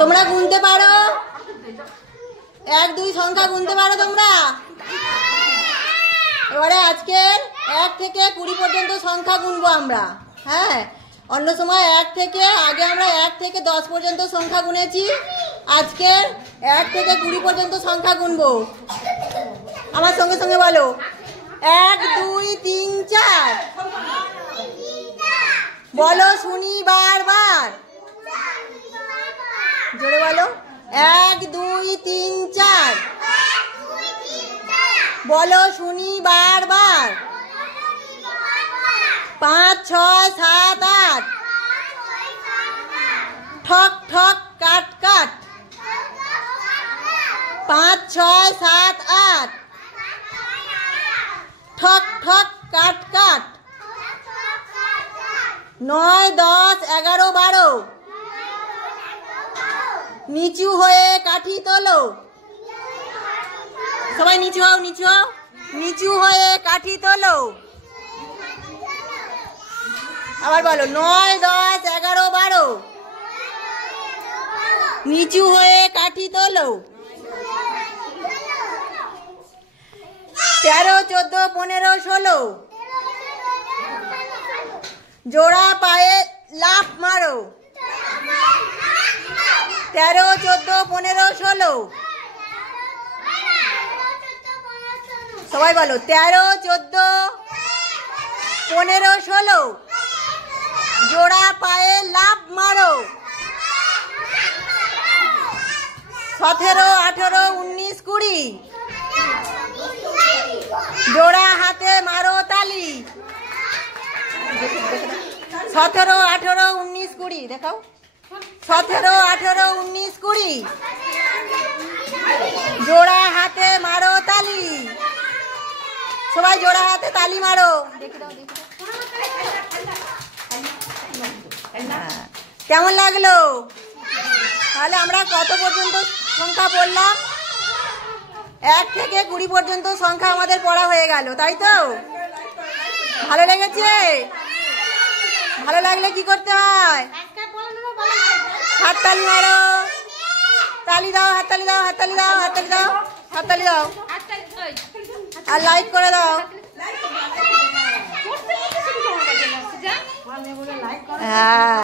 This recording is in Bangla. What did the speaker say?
তোমরা গুনতে পারো? 1 2 সংখ্যা গুনতে পারো তোমরা? এবারে আজকের 1 থেকে 20 পর্যন্ত সংখ্যা গুনবো আমরা। হ্যাঁ, অন্য সময় 1 থেকে আগে আমরা 1 থেকে 10 পর্যন্ত সংখ্যা গুনেছি। আজকের 1 থেকে 20 পর্যন্ত সংখ্যা গুনবো। আমার সঙ্গে সঙ্গে বলো, 1 2 3 4। বলো শুনি বারবার, জোরে বলো। 1 2 3 4। বলো শুনি বারবার। 5 6 7 8। ঠক ঠক কাট কাট। 5 6 7 8। ঠক ঠক কাট কাট। 9 10 11 12। নিচু হয়ে কাঠি তোলো। সবাই নিচু হও, নিচু হও। নিচু হয়ে কাঠি তোলো। আবার বলো, 9 10 11 12। নিচু হয়ে কাঠি তোলো। 13 14 15 16। জোড়া পায়ে লাফ মারো। 13 14 15 16। সবাই বলো, 13 14 15 16। জোড়া পায়ে লাফ মারো। 17 18 19 20। জোড়া হাতে মারো তালি। 17 18 19 20। দেখাও, 17 18 19 20। জোড়া হাতে মারো তালি। সবাই জোড়া হাতে তালি মারো। কেমন লাগলো? তাহলে আমরা কত পর্যন্ত সংখ্যা পড়লাম? 1 থেকে 20 পর্যন্ত সংখ্যা আমাদের পড়া হয়ে গেল, তাই তো? ভালো লেগেছে? ভালো লাগলে কি করতে হয়? হাততালি মারো। তালি দাও, হাততালি দাও, হাততালি দাও, হাততালি দাও, হাততালি দাও। আর লাইক করে দাও। হ্যাঁ।